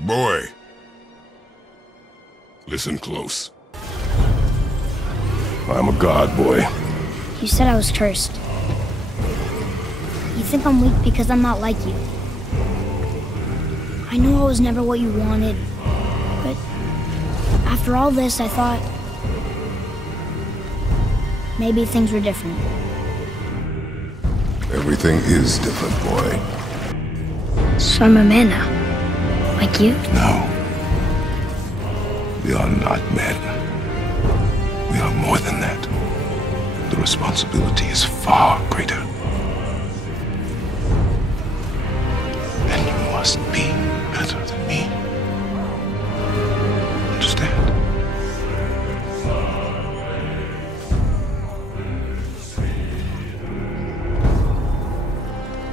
Boy, listen close. I'm a god, boy. You said I was cursed. You think I'm weak because I'm not like you. I know I was never what you wanted, but after all this, I thought maybe things were different. Everything is different, boy. So I'm a man now, like you? No. We are not men. We are more than that. The responsibility is far greater. And you must be better than me. Understand?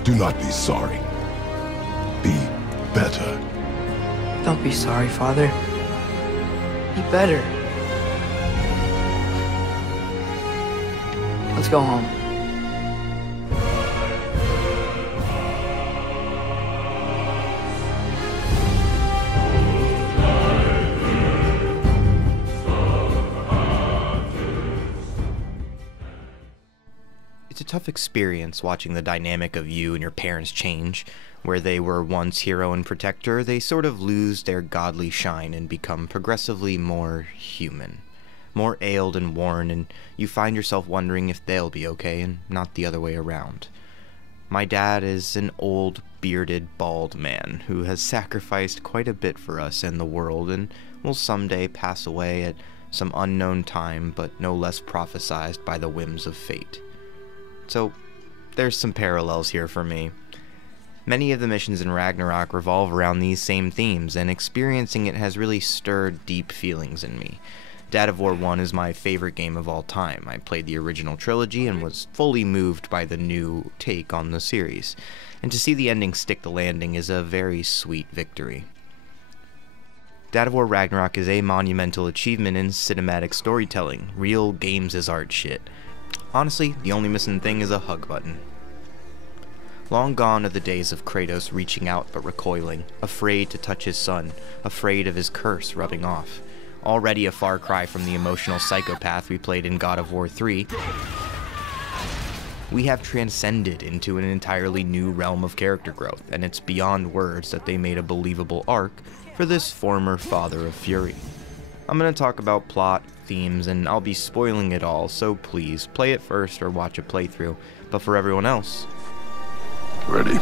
Do not be sorry. Be better. Don't be sorry, Father. Be better. Let's go home. It's a tough experience watching the dynamic of you and your parents change. Where they were once hero and protector, they sort of lose their godly shine and become progressively more human. More ailed and worn, and you find yourself wondering if they'll be okay and not the other way around. My dad is an old, bearded, bald man who has sacrificed quite a bit for us and the world and will someday pass away at some unknown time, but no less prophesized by the whims of fate. So, there's some parallels here for me. Many of the missions in Ragnarök revolve around these same themes, and experiencing it has really stirred deep feelings in me. Dad of War 1 is my favorite game of all time. I played the original trilogy and was fully moved by the new take on the series, and to see the ending stick the landing is a very sweet victory. Dad of War Ragnarök is a monumental achievement in cinematic storytelling. Real games as art shit. Honestly, the only missing thing is a hug button. Long gone are the days of Kratos reaching out but recoiling, afraid to touch his son, afraid of his curse rubbing off. Already a far cry from the emotional psychopath we played in God of War 3, we have transcended into an entirely new realm of character growth, and it's beyond words that they made a believable arc for this former father of fury. I'm going to talk about plot, themes, and I'll be spoiling it all, so please play it first or watch a playthrough, but for everyone else, Ready?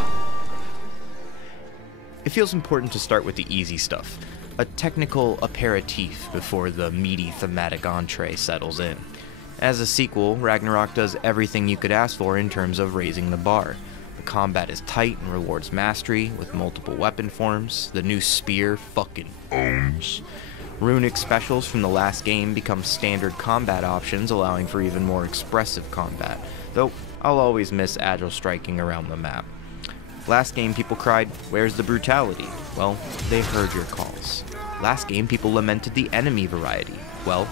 it feels important to start with the easy stuff, a technical aperitif before the meaty thematic entree settles in. As a sequel, Ragnarök does everything you could ask for in terms of raising the bar. The combat is tight and rewards mastery, with multiple weapon forms. The new spear fucking owns. Runic specials from the last game become standard combat options, allowing for even more expressive combat, though I'll always miss agile striking around the map. Last game people cried, "Where's the brutality?" Well, they heard your calls. Last game people lamented the enemy variety. Well,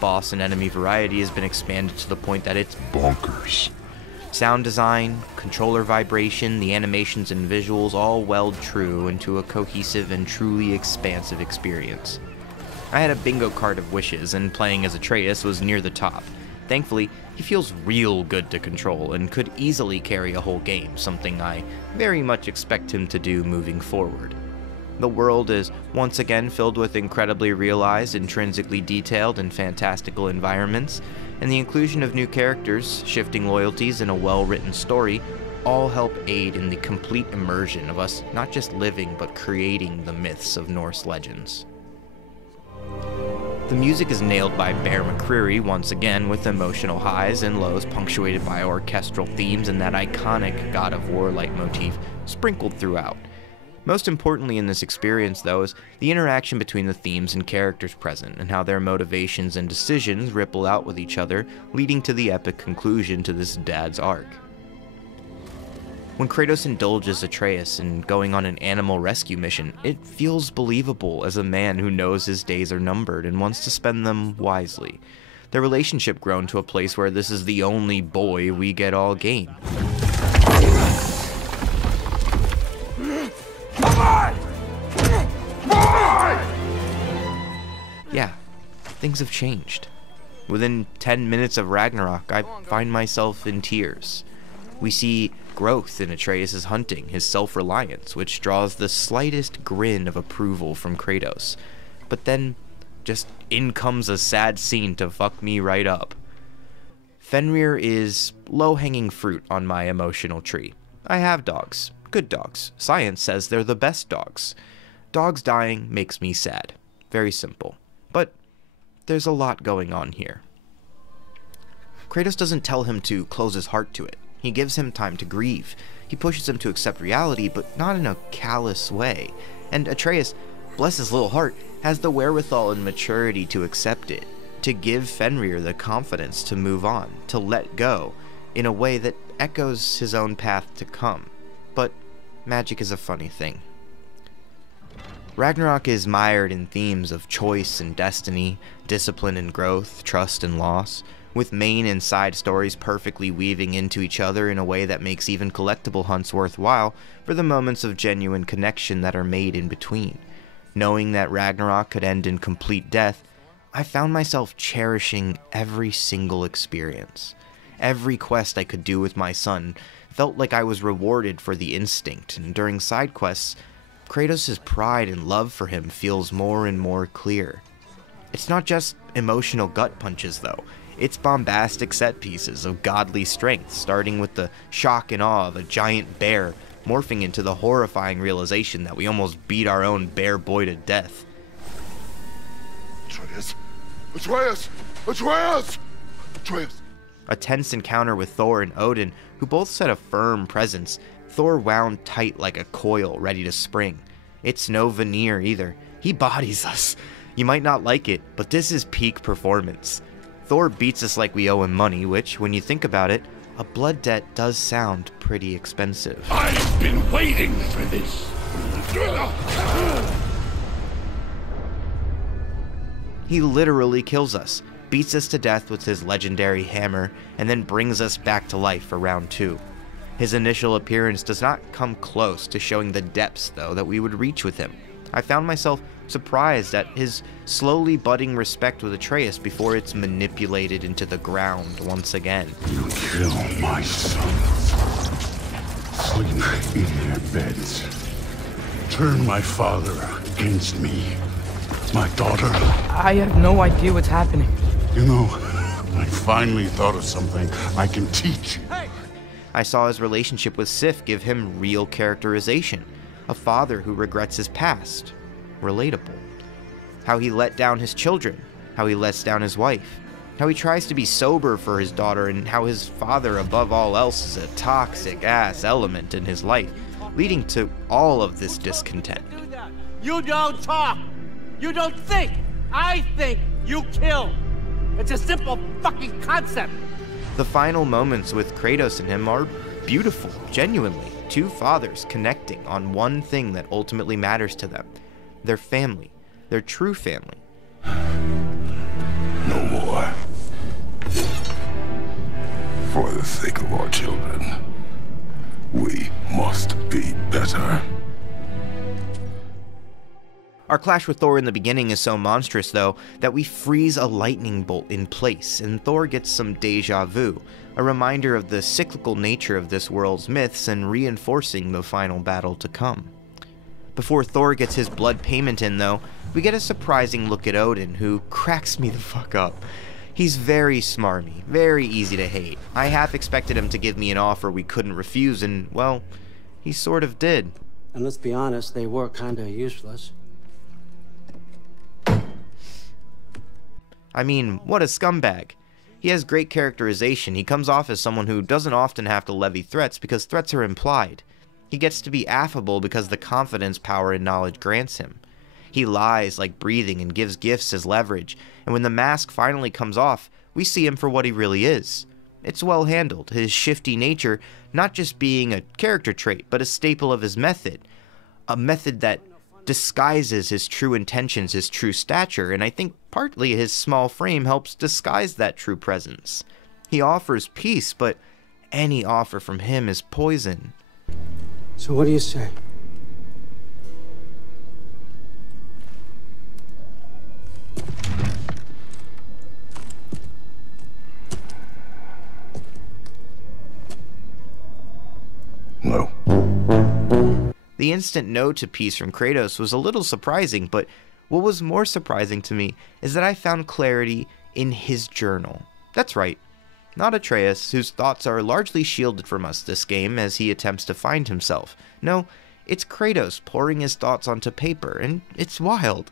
boss and enemy variety has been expanded to the point that it's bonkers. Sound design, controller vibration, the animations and visuals all weld true into a cohesive and truly expansive experience. I had a bingo card of wishes, and playing as Atreus was near the top. Thankfully, he feels real good to control and could easily carry a whole game, something I very much expect him to do moving forward. The world is once again filled with incredibly realized, intrinsically detailed, and fantastical environments, and the inclusion of new characters, shifting loyalties, and a well-written story all help aid in the complete immersion of us not just living but creating the myths of Norse legends. The music is nailed by Bear McCreary once again, with emotional highs and lows punctuated by orchestral themes and that iconic God of War leitmotif sprinkled throughout. Most importantly in this experience, though, is the interaction between the themes and characters present, and how their motivations and decisions ripple out with each other, leading to the epic conclusion to this dad's arc. When Kratos indulges Atreus in going on an animal rescue mission, it feels believable as a man who knows his days are numbered and wants to spend them wisely. Their relationship grown to a place where this is the only boy we get all game. Come on! things have changed. Within 10 minutes of Ragnarok, I find myself in tears. We see growth in Atreus' hunting, his self-reliance, which draws the slightest grin of approval from Kratos. But then, just in comes a sad scene to fuck me right up. Fenrir is low-hanging fruit on my emotional tree. I have dogs. Good dogs. Science says they're the best dogs. Dogs dying makes me sad. Very simple. But there's a lot going on here. Kratos doesn't tell him to close his heart to it. He gives him time to grieve. He pushes him to accept reality, but not in a callous way. And Atreus, bless his little heart, has the wherewithal and maturity to accept it, to give Fenrir the confidence to move on, to let go, in a way that echoes his own path to come. But magic is a funny thing. Ragnarok is mired in themes of choice and destiny, discipline and growth, trust and loss, with main and side stories perfectly weaving into each other in a way that makes even collectible hunts worthwhile for the moments of genuine connection that are made in between. Knowing that Ragnarok could end in complete death, I found myself cherishing every single experience. Every quest I could do with my son felt like I was rewarded for the instinct, and during side quests, Kratos' pride and love for him feels more and more clear. It's not just emotional gut punches though, it's bombastic set pieces of godly strength, starting with the shock and awe of a giant bear, morphing into the horrifying realization that we almost beat our own bear boy to death. Atreus! Atreus! Atreus! Atreus! A tense encounter with Thor and Odin, who both set a firm presence, Thor wound tight like a coil ready to spring. It's no veneer either. He bodies us. You might not like it, but this is peak performance. Thor beats us like we owe him money, which, when you think about it, a blood debt does sound pretty expensive. I've been waiting for this. He literally kills us, beats us to death with his legendary hammer, and then brings us back to life for round 2. His initial appearance does not come close to showing the depths, though, that we would reach with him. I found myself surprised at his slowly budding respect with Atreus before it's manipulated into the ground once again. You kill my sons. Sleep in their beds. Turn my father against me. My daughter. I have no idea what's happening. You know, I finally thought of something I can teach you. I saw his relationship with Sif give him real characterization. A father who regrets his past. Relatable. How he let down his children. How he lets down his wife. How he tries to be sober for his daughter, and how his father, above all else, is a toxic-ass element in his life, leading to all of this discontent. You don't talk! You don't think! I think, you kill! It's a simple fucking concept! The final moments with Kratos and him are beautiful, genuinely. Two fathers connecting on one thing that ultimately matters to them. Their family. Their true family. No more. For the sake of our children, we must be better. Our clash with Thor in the beginning is so monstrous, though, that we freeze a lightning bolt in place, and Thor gets some deja vu, a reminder of the cyclical nature of this world's myths and reinforcing the final battle to come. Before Thor gets his blood payment in, though, we get a surprising look at Odin, who cracks me the fuck up. He's very smarmy, very easy to hate. I half expected him to give me an offer we couldn't refuse, and, well, he sort of did. And let's be honest, they were kinda useless. I mean, what a scumbag. He has great characterization. He comes off as someone who doesn't often have to levy threats because threats are implied. He gets to be affable because the confidence, power, and knowledge grants him. He lies like breathing and gives gifts as leverage, and when the mask finally comes off, we see him for what he really is. It's well handled, his shifty nature not just being a character trait, but a staple of his method. A method that disguises his true intentions, his true stature, and I think partly his small frame helps disguise that true presence. He offers peace, but any offer from him is poison. So what do you say? instant no to peace from Kratos was a little surprising, but what was more surprising to me is that I found clarity in his journal. That's right, not Atreus, whose thoughts are largely shielded from us this game as he attempts to find himself. No, it's Kratos pouring his thoughts onto paper, and it's wild.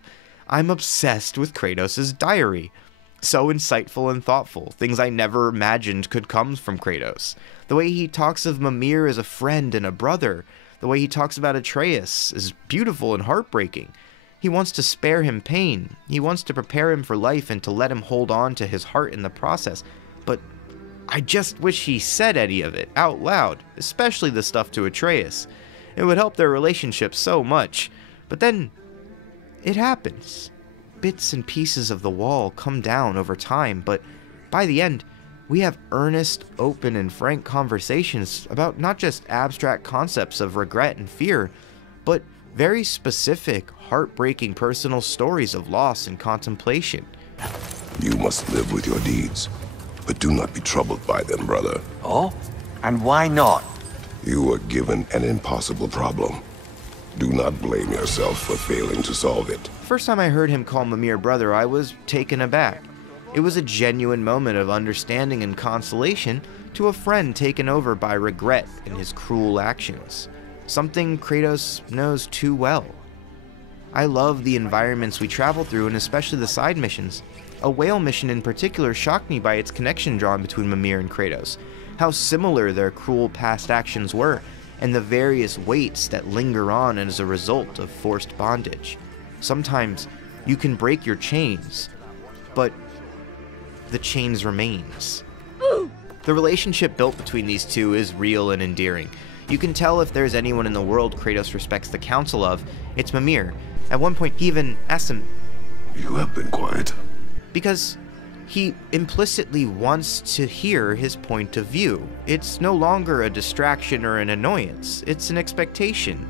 I'm obsessed with Kratos' diary. So insightful and thoughtful, things I never imagined could come from Kratos. The way he talks of Mimir as a friend and a brother, the way he talks about Atreus is beautiful and heartbreaking. He wants to spare him pain, he wants to prepare him for life and to let him hold on to his heart in the process, but I just wish he said any of it out loud, especially the stuff to Atreus. It would help their relationship so much, but then it happens. Bits and pieces of the wall come down over time, but by the end, we have earnest, open, and frank conversations about not just abstract concepts of regret and fear, but very specific, heartbreaking personal stories of loss and contemplation. You must live with your deeds, but do not be troubled by them, brother. Oh? And why not? You were given an impossible problem. Do not blame yourself for failing to solve it. First time I heard him call Mimir brother, I was taken aback. It was a genuine moment of understanding and consolation to a friend taken over by regret in his cruel actions. Something Kratos knows too well. I love the environments we travel through, and especially the side missions. A whale mission in particular shocked me by its connection drawn between Mimir and Kratos, how similar their cruel past actions were, and the various weights that linger on as a result of forced bondage. Sometimes you can break your chains, but the chains remains. The relationship built between these two is real and endearing. You can tell if there's anyone in the world Kratos respects the counsel of, it's Mimir. At one point, he even asks him, You have been quiet. because he implicitly wants to hear his point of view. It's no longer a distraction or an annoyance, it's an expectation.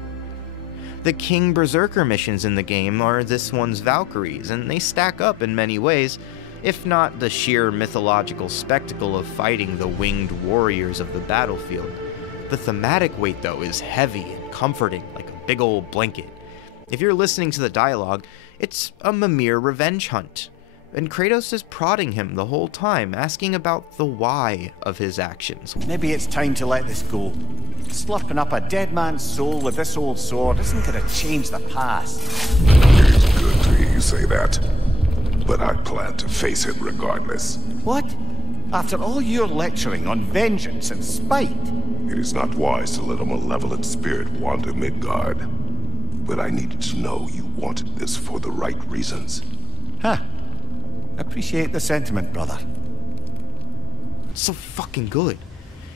The King Berserker missions in the game are this one's Valkyries, and they stack up in many ways, if not the sheer mythological spectacle of fighting the winged warriors of the battlefield. The thematic weight, though, is heavy and comforting, like a big old blanket. If you're listening to the dialogue, it's a Mimir revenge hunt, and Kratos is prodding him the whole time, asking about the why of his actions. Maybe it's time to let this go. Slurping up a dead man's soul with this old sword isn't gonna change the past. It is good to hear you say that, but I plan to face it regardless. What? After all your lecturing on vengeance and spite? It is not wise to let a malevolent spirit wander Midgard, but I needed to know you wanted this for the right reasons. Huh. Appreciate the sentiment, brother. It's so fucking good.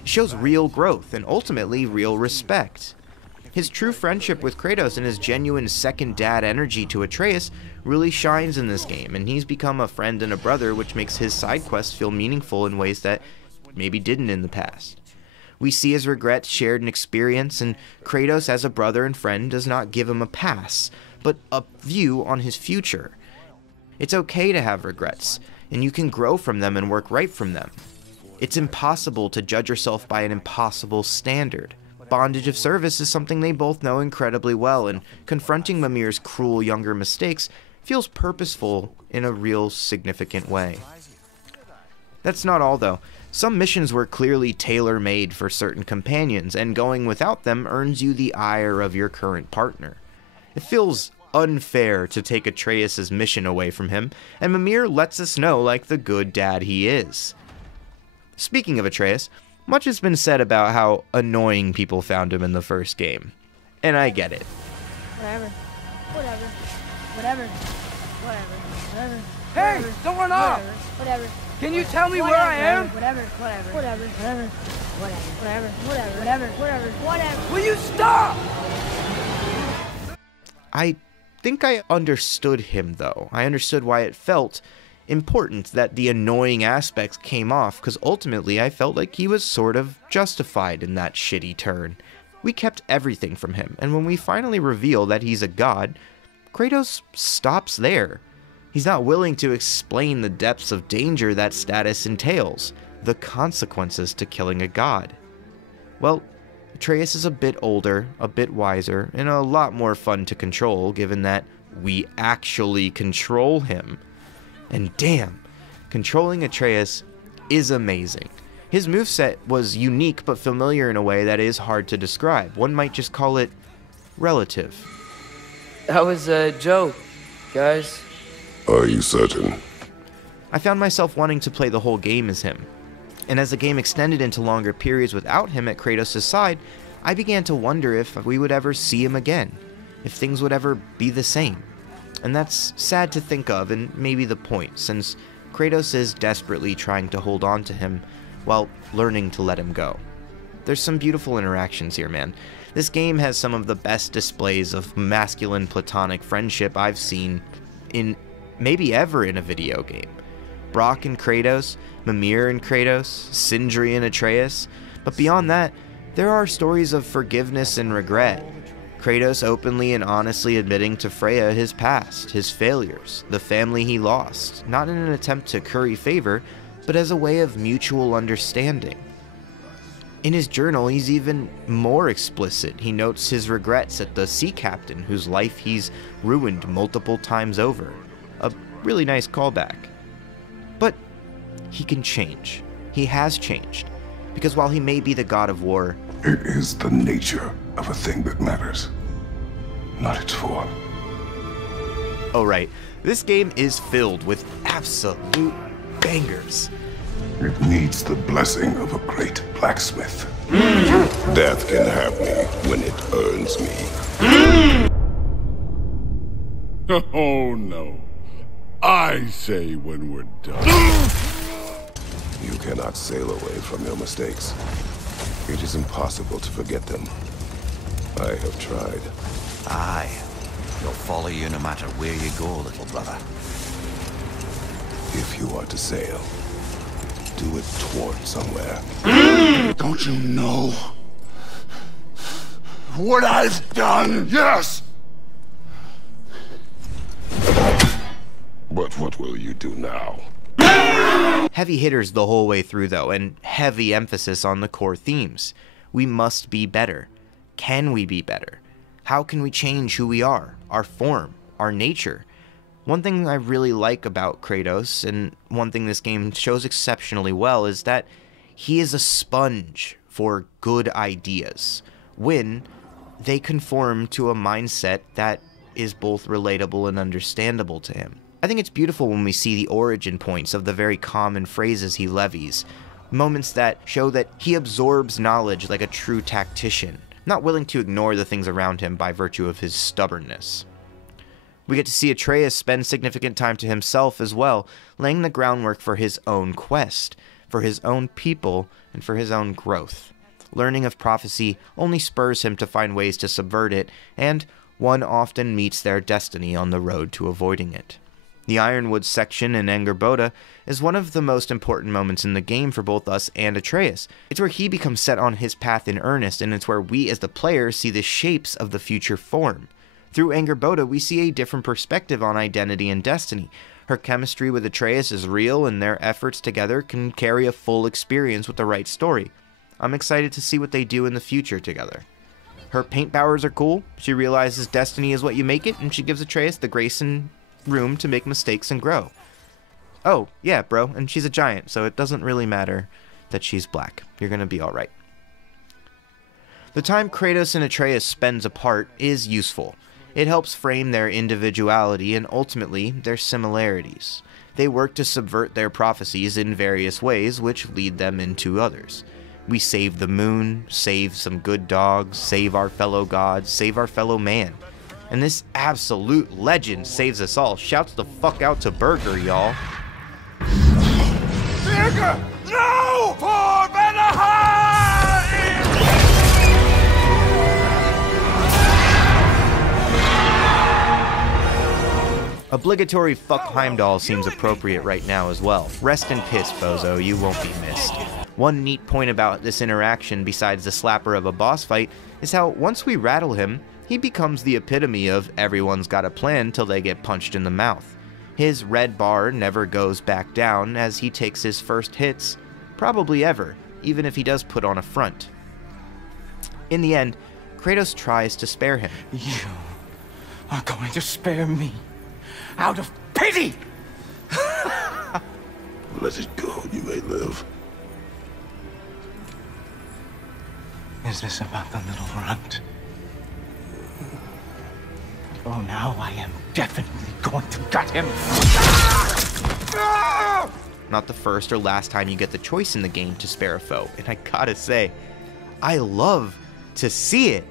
It shows real growth and ultimately real respect. His true friendship with Kratos and his genuine second dad energy to Atreus really shines in this game, and he's become a friend and a brother, which makes his side quests feel meaningful in ways that maybe didn't in the past. We see his regrets shared in experience, and Kratos as a brother and friend does not give him a pass, but a view on his future. It's okay to have regrets, and you can grow from them and work right from them. It's impossible to judge yourself by an impossible standard. Bondage of service is something they both know incredibly well, and confronting Mimir's cruel younger mistakes feels purposeful in a real significant way. That's not all, though. Some missions were clearly tailor-made for certain companions, and going without them earns you the ire of your current partner. It feels unfair to take Atreus' mission away from him, and Mimir lets us know like the good dad he is. Speaking of Atreus, much has been said about how annoying people found him in the first game. And I get it. Whatever. Whatever. Whatever. Whatever. Whatever. Hey, don't run off! Whatever. Can you tell me where I am? Whatever. Whatever. Whatever. Whatever. Whatever. Whatever. Whatever. Whatever. Whatever. Will you stop? I think I understood him, though. I understood why it felt important that the annoying aspects came off, because ultimately I felt like he was sort of justified in that shitty turn. We kept everything from him, and when we finally reveal that he's a god, Kratos stops there. He's not willing to explain the depths of danger that status entails, the consequences to killing a god. Well, Atreus is a bit older, a bit wiser, and a lot more fun to control given that we actually control him. And damn, controlling Atreus is amazing. His moveset was unique but familiar in a way that is hard to describe. One might just call it relative. That was a joke, guys. Are you certain? I found myself wanting to play the whole game as him. And as the game extended into longer periods without him at Kratos' side, I began to wonder if we would ever see him again, if things would ever be the same. And that's sad to think of, and maybe the point, since Kratos is desperately trying to hold on to him while learning to let him go. There's some beautiful interactions here, man. This game has some of the best displays of masculine platonic friendship I've seen in maybe ever in a video game. Brok and Kratos, Mimir and Kratos, Sindri and Atreus, but beyond that, there are stories of forgiveness and regret. Kratos openly and honestly admitting to Freya his past, his failures, the family he lost, not in an attempt to curry favor, but as a way of mutual understanding. In his journal, he's even more explicit. He notes his regrets at the sea captain whose life he's ruined multiple times over. A really nice callback. But he can change. He has changed. Because while he may be the god of war, It is the nature of a thing that matters, not its form. oh right, this game is filled with absolute bangers. It needs the blessing of a great blacksmith. Death can have me when it earns me. Oh no. I say when we're done. You cannot sail away from your mistakes. It is impossible to forget them. I have tried. Aye. He'll follow you no matter where you go, little brother. If you are to sail, do it toward somewhere. Don't you know what I've done? Yes! But what will you do now? Heavy hitters the whole way through though, and heavy emphasis on the core themes. We must be better. Can we be better? How can we change who we are, our form, our nature? One thing I really like about Kratos, and one thing this game shows exceptionally well, is that he is a sponge for good ideas when they conform to a mindset that is both relatable and understandable to him. I think it's beautiful when we see the origin points of the very common phrases he levies, moments that show that he absorbs knowledge like a true tactician, not willing to ignore the things around him by virtue of his stubbornness. We get to see Atreus spend significant time to himself as well, laying the groundwork for his own quest, for his own people, and for his own growth. Learning of prophecy only spurs him to find ways to subvert it, and one often meets their destiny on the road to avoiding it. The Ironwood section in Angerboda is one of the most important moments in the game for both us and Atreus. It's where he becomes set on his path in earnest, and it's where we as the player see the shapes of the future form. Through Angerboda, we see a different perspective on identity and destiny. Her chemistry with Atreus is real, and their efforts together can carry a full experience with the right story. I'm excited to see what they do in the future together. Her paint powers are cool. She realizes destiny is what you make it, and she gives Atreus the grace and room to make mistakes and grow. Oh, yeah, bro, and she's a giant, so it doesn't really matter that she's black. You're gonna be alright. The time Kratos and Atreus spends apart is useful. It helps frame their individuality and ultimately their similarities. They work to subvert their prophecies in various ways, which lead them into others. We save the moon, save some good dogs, save our fellow gods, save our fellow man. And this absolute legend saves us all. Shouts the fuck out to Burger, y'all. Burger! No! For Obligatory fuck Heimdall seems appropriate right now as well. Rest in piss, bozo, you won't be missed. One neat point about this interaction, besides the slapper of a boss fight, is how once we rattle him, he becomes the epitome of everyone's got a plan till they get punched in the mouth. His red bar never goes back down as he takes his first hits, probably ever, even if he does put on a front. In the end, Kratos tries to spare him. You are going to spare me out of pity! Let it go, you may live. Is this about the little runt? Oh, now I am definitely going to gut him. Not the first or last time you get the choice in the game to spare a foe, and I gotta say, I love to see it.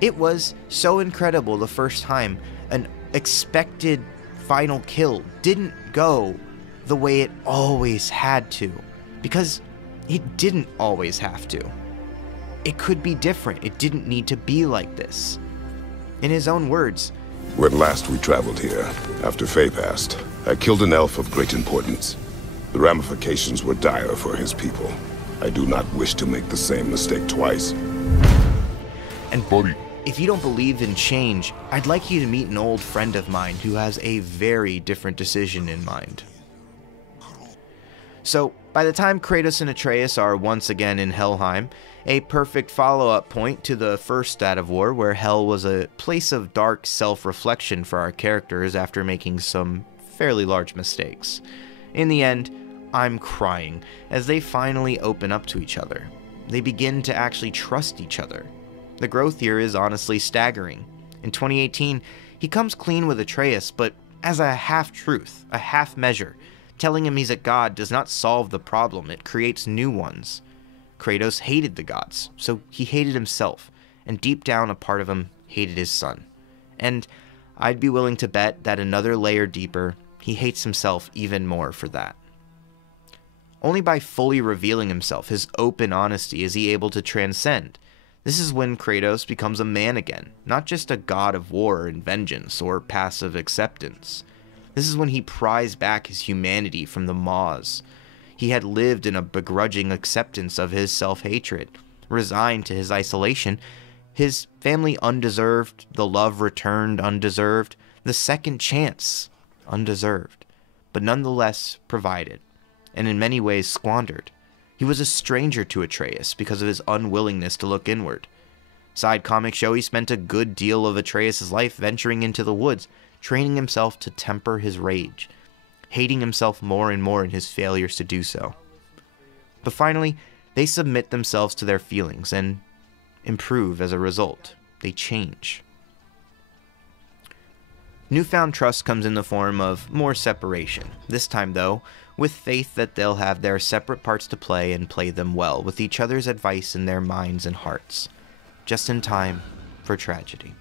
It was so incredible the first time an expected final kill didn't go the way it always had to, because it didn't always have to. It could be different. It didn't need to be like this. In his own words, When last we traveled here, after Faye passed, I killed an elf of great importance. The ramifications were dire for his people. I do not wish to make the same mistake twice. and buddy, if you don't believe in change, I'd like you to meet an old friend of mine who has a very different decision in mind. So, by the time Kratos and Atreus are once again in Helheim, a perfect follow-up point to the first God of War, where Hell was a place of dark self-reflection for our characters after making some fairly large mistakes. In the end, I'm crying as they finally open up to each other. They begin to actually trust each other. The growth here is honestly staggering. In 2018, he comes clean with Atreus, but as a half-truth, a half-measure. Telling him he's a god does not solve the problem, it creates new ones. Kratos hated the gods, so he hated himself, and deep down a part of him hated his son. And I'd be willing to bet that another layer deeper, he hates himself even more for that. Only by fully revealing himself, his open honesty, is he able to transcend. This is when Kratos becomes a man again, not just a god of war and vengeance or passive acceptance. This is when he pries back his humanity from the maws. He had lived in a begrudging acceptance of his self-hatred, resigned to his isolation, his family undeserved, the love returned undeserved, the second chance undeserved, but nonetheless provided, and in many ways squandered. He was a stranger to Atreus because of his unwillingness to look inward. Side comic show, he spent a good deal of Atreus' life venturing into the woods, training himself to temper his rage, hating himself more and more in his failures to do so. But finally, they submit themselves to their feelings and improve as a result. They change. Newfound trust comes in the form of more separation, this time though, with faith that they'll have their separate parts to play and play them well, with each other's advice in their minds and hearts, just in time for tragedy.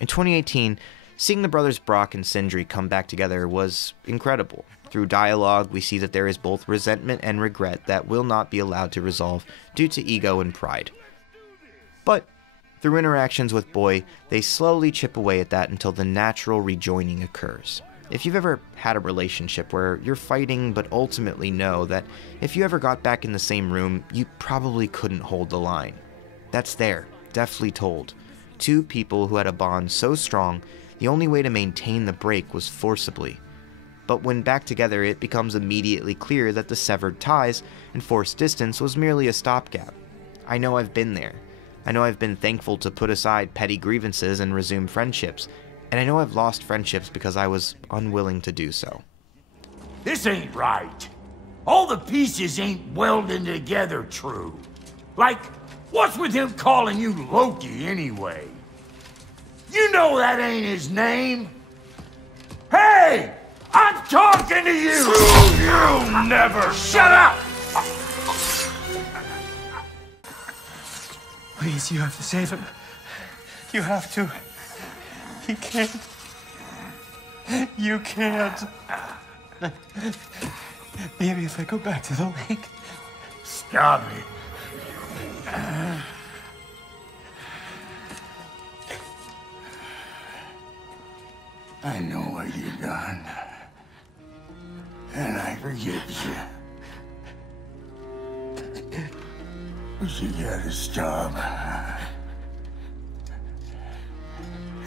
In 2018, seeing the brothers Brock and Sindri come back together was incredible. Through dialogue, we see that there is both resentment and regret that will not be allowed to resolve due to ego and pride. But through interactions with Boy, they slowly chip away at that until the natural rejoining occurs. If you've ever had a relationship where you're fighting but ultimately know that if you ever got back in the same room, you probably couldn't hold the line. That's there, deftly told. Two people who had a bond so strong, the only way to maintain the break was forcibly. But when back together, it becomes immediately clear that the severed ties and forced distance was merely a stopgap. I know I've been there. I know I've been thankful to put aside petty grievances and resume friendships. And I know I've lost friendships because I was unwilling to do so. This ain't right. All the pieces ain't welding together true. Like, what's with him calling you Loki anyway? You know that ain't his name. Hey! I'm talking to you! You never shut up! Please, you have to save him. You have to. He can't. You can't. Maybe if I go back to the lake. Stop it. I know what you've done. And I forgive you. But you gotta stop.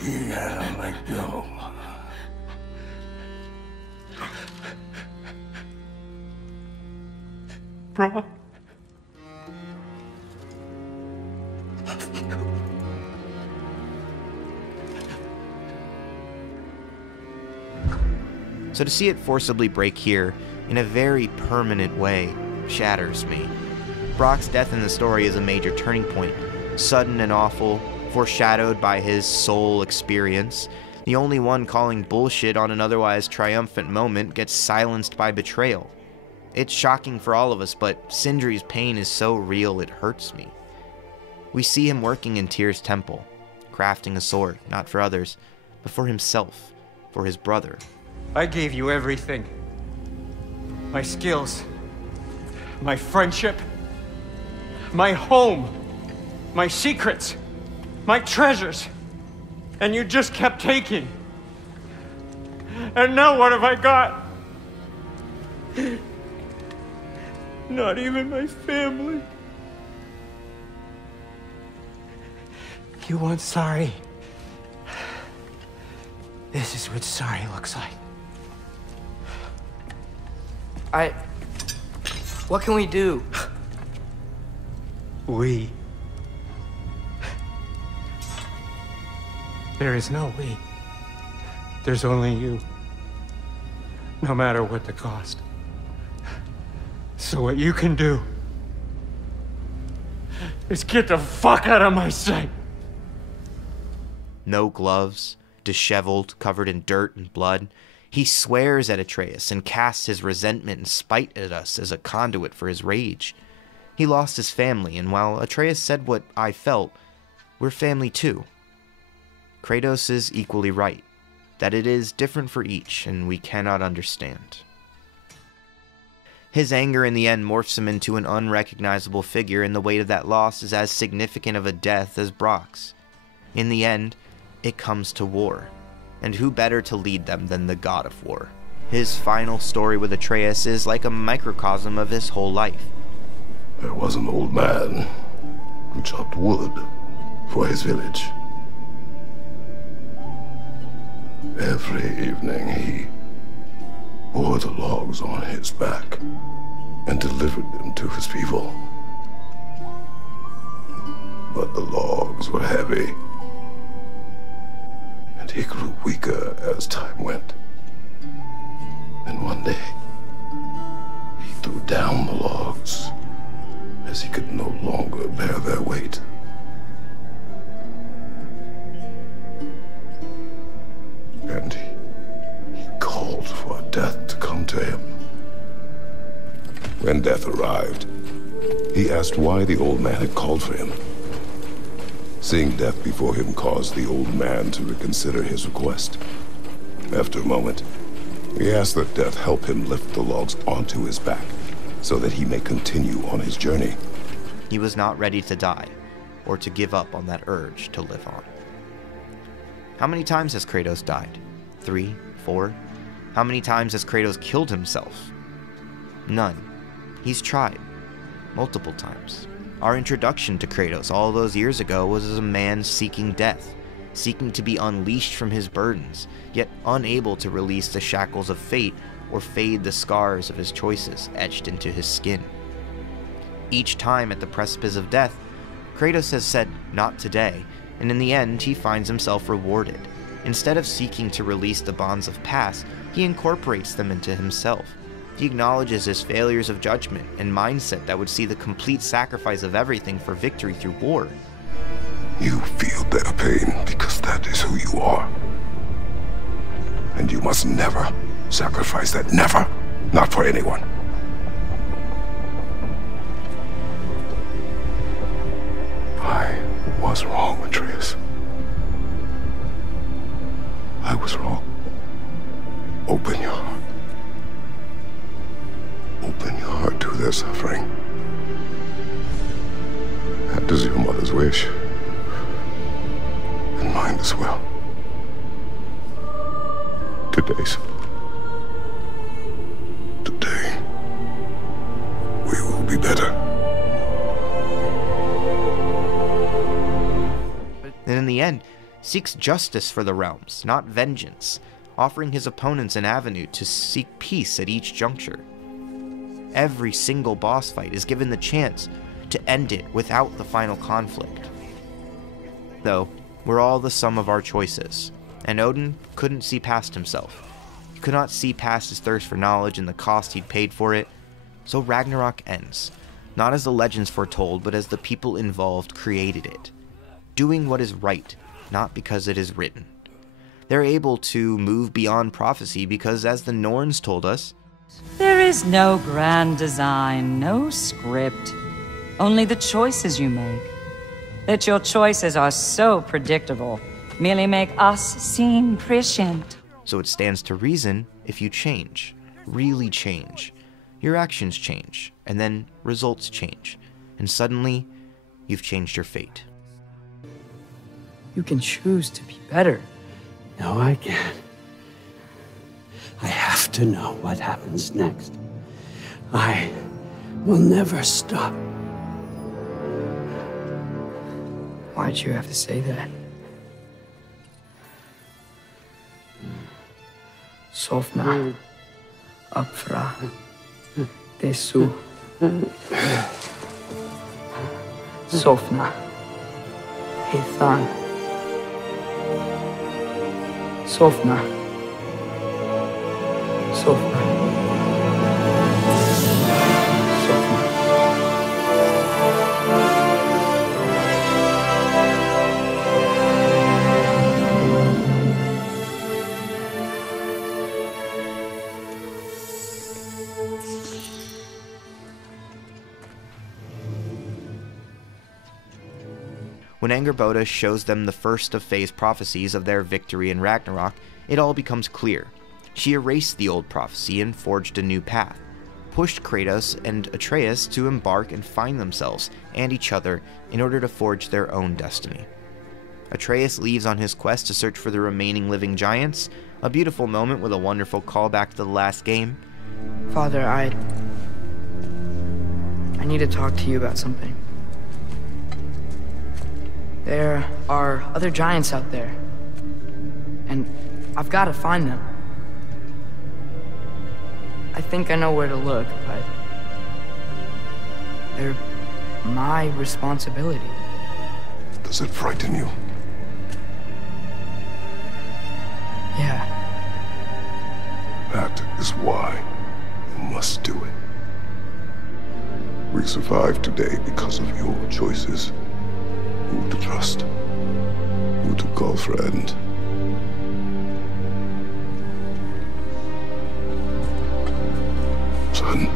You gotta let go. Bro. So to see it forcibly break here, in a very permanent way, shatters me. Brock's death in the story is a major turning point, sudden and awful, foreshadowed by his soul experience. The only one calling bullshit on an otherwise triumphant moment gets silenced by betrayal. It's shocking for all of us, but Sindri's pain is so real it hurts me. We see him working in Tyr's temple, crafting a sword, not for others, but for himself, for his brother. I gave you everything. My skills, my friendship, my home, my secrets, my treasures, and you just kept taking. And now what have I got? Not even my family. You want sorry? This is what sorry looks like. What can we do? We. There is no we. There's only you. No matter what the cost. So what you can do is get the fuck out of my sight. No gloves, disheveled, covered in dirt and blood, he swears at Atreus and casts his resentment and spite at us as a conduit for his rage. He lost his family, and while Atreus said what I felt, we're family too. Kratos is equally right, that it is different for each, and we cannot understand. His anger in the end morphs him into an unrecognizable figure, and the weight of that loss is as significant of a death as Brock's. In the end, it comes to war, and who better to lead them than the god of war? His final story with Atreus is like a microcosm of his whole life. There was an old man who chopped wood for his village. Every evening he bore the logs on his back and delivered them to his people. But the logs were heavy, and he grew weaker as time went. And one day, he threw down the logs as he could no longer bear their weight. And he called for death to come to him. When death arrived, he asked why the old man had called for him. Seeing death before him caused the old man to reconsider his request. After a moment, he asked that death help him lift the logs onto his back so that he may continue on his journey. He was not ready to die, or to give up on that urge to live on. How many times has Kratos died? 3? 4? How many times has Kratos killed himself? None. He's tried. Multiple times. Our introduction to Kratos all those years ago was as a man seeking death, seeking to be unleashed from his burdens, yet unable to release the shackles of fate or fade the scars of his choices etched into his skin. Each time at the precipice of death, Kratos has said, "Not today," and in the end he finds himself rewarded. Instead of seeking to release the bonds of past, he incorporates them into himself. He acknowledges his failures of judgment and mindset that would see the complete sacrifice of everything for victory through war. You feel their pain because that is who you are. And you must never sacrifice that. Never. Not for anyone. I was wrong, Atreus. I was wrong. Open your heart. Open your heart to their suffering. That is your mother's wish. And mine as well. Today's. Today, we will be better. And in the end, seeks justice for the realms, not vengeance, offering his opponents an avenue to seek peace at each juncture. Every single boss fight is given the chance to end it without the final conflict. Though, we're all the sum of our choices, and Odin couldn't see past himself. He could not see past his thirst for knowledge and the cost he'd paid for it. So Ragnarok ends, not as the legends foretold, but as the people involved created it, doing what is right, not because it is written. They're able to move beyond prophecy because, as the Norns told us, there is no grand design, no script, only the choices you make. That your choices are so predictable merely make us seem prescient. So it stands to reason if you change, really change, your actions change, and then results change, and suddenly you've changed your fate. You can choose to be better. No, I can't. I have to know what happens next. I will never stop. Why'd you have to say that? Sofna, Apfra, Desu. Sofna, Hethan. Sofna. Sofna. When Angerboda shows them the first of Faye's prophecies of their victory in Ragnarok, it all becomes clear. She erased the old prophecy and forged a new path, pushed Kratos and Atreus to embark and find themselves and each other in order to forge their own destiny. Atreus leaves on his quest to search for the remaining living giants, a beautiful moment with a wonderful callback to the last game. Father, I need to talk to you about something. There are other giants out there, and I've got to find them. I think I know where to look, but they're my responsibility. Does it frighten you? Yeah. That is why you must do it. We survive today because of your choices. Who to trust, who to call friend. Son,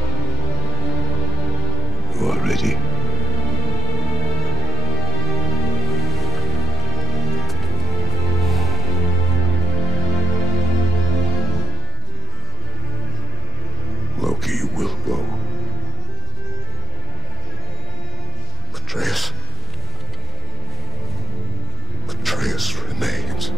you are ready. Loki will go. Atreus. Atreus remains.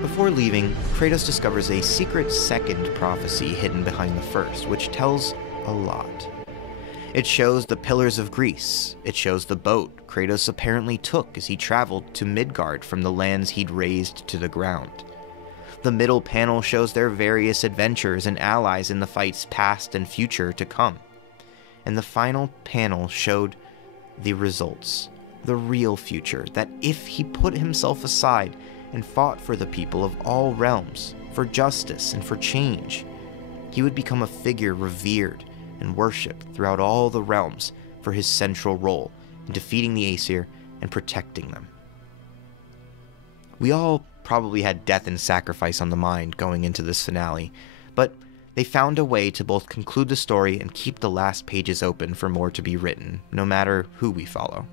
Before leaving, Kratos discovers a secret second prophecy hidden behind the first, which tells a lot. It shows the pillars of Greece. It shows the boat Kratos apparently took as he traveled to Midgard from the lands he'd razed to the ground. The middle panel shows their various adventures and allies in the fights past and future to come. And the final panel showed the results, the real future, that if he put himself aside and fought for the people of all realms, for justice and for change, he would become a figure revered and worshipped throughout all the realms for his central role in defeating the Aesir and protecting them. We all probably had death and sacrifice on the mind going into this finale, but they found a way to both conclude the story and keep the last pages open for more to be written, no matter who we follow.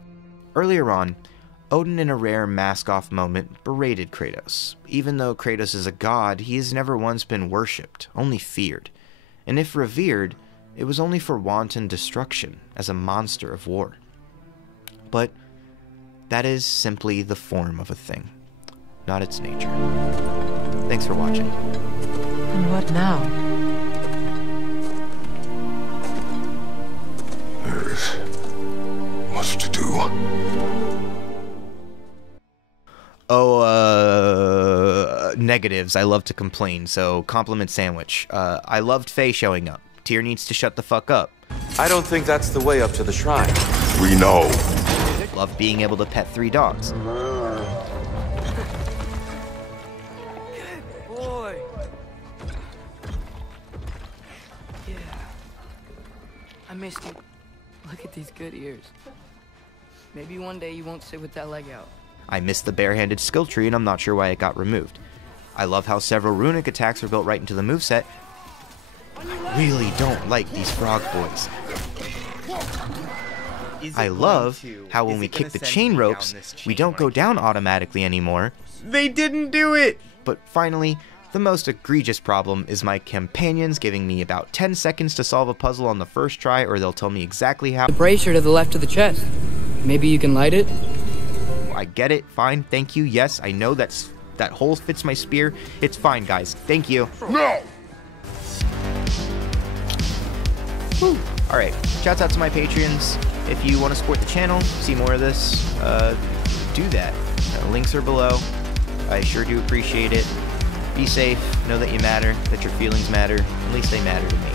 Earlier on, Odin, in a rare mask-off moment, berated Kratos. Even though Kratos is a god, he has never once been worshipped, only feared. And if revered, it was only for wanton destruction, as a monster of war. But that is simply the form of a thing, not its nature. Thanks for watching. And what now? There is much to do. Oh, negatives. I love to complain, so compliment sandwich. I loved Faye showing up. Tyr needs to shut the fuck up. I don't think that's the way up to the shrine. We know. Love being able to pet 3 dogs. Good boy. Yeah. I missed you. Look at these good ears. Maybe one day you won't sit with that leg out. I missed the barehanded skill tree, and I'm not sure why it got removed. I love how several runic attacks are built right into the moveset. I really don't like these frog boys. I love how when we kick the chain ropes, we don't go down automatically anymore. They didn't do it! But finally, the most egregious problem is my companions giving me about 10 seconds to solve a puzzle on the first try, or they'll tell me exactly how. The bracer to the left of the chest. Maybe you can light it? I get it, fine, thank you, yes, I know that hole fits my spear. It's fine, guys, thank you. No! Alright, shouts out to my Patreons. If you want to support the channel, see more of this, do that. Links are below. I sure do appreciate it. Be safe, know that you matter, that your feelings matter, at least they matter to me.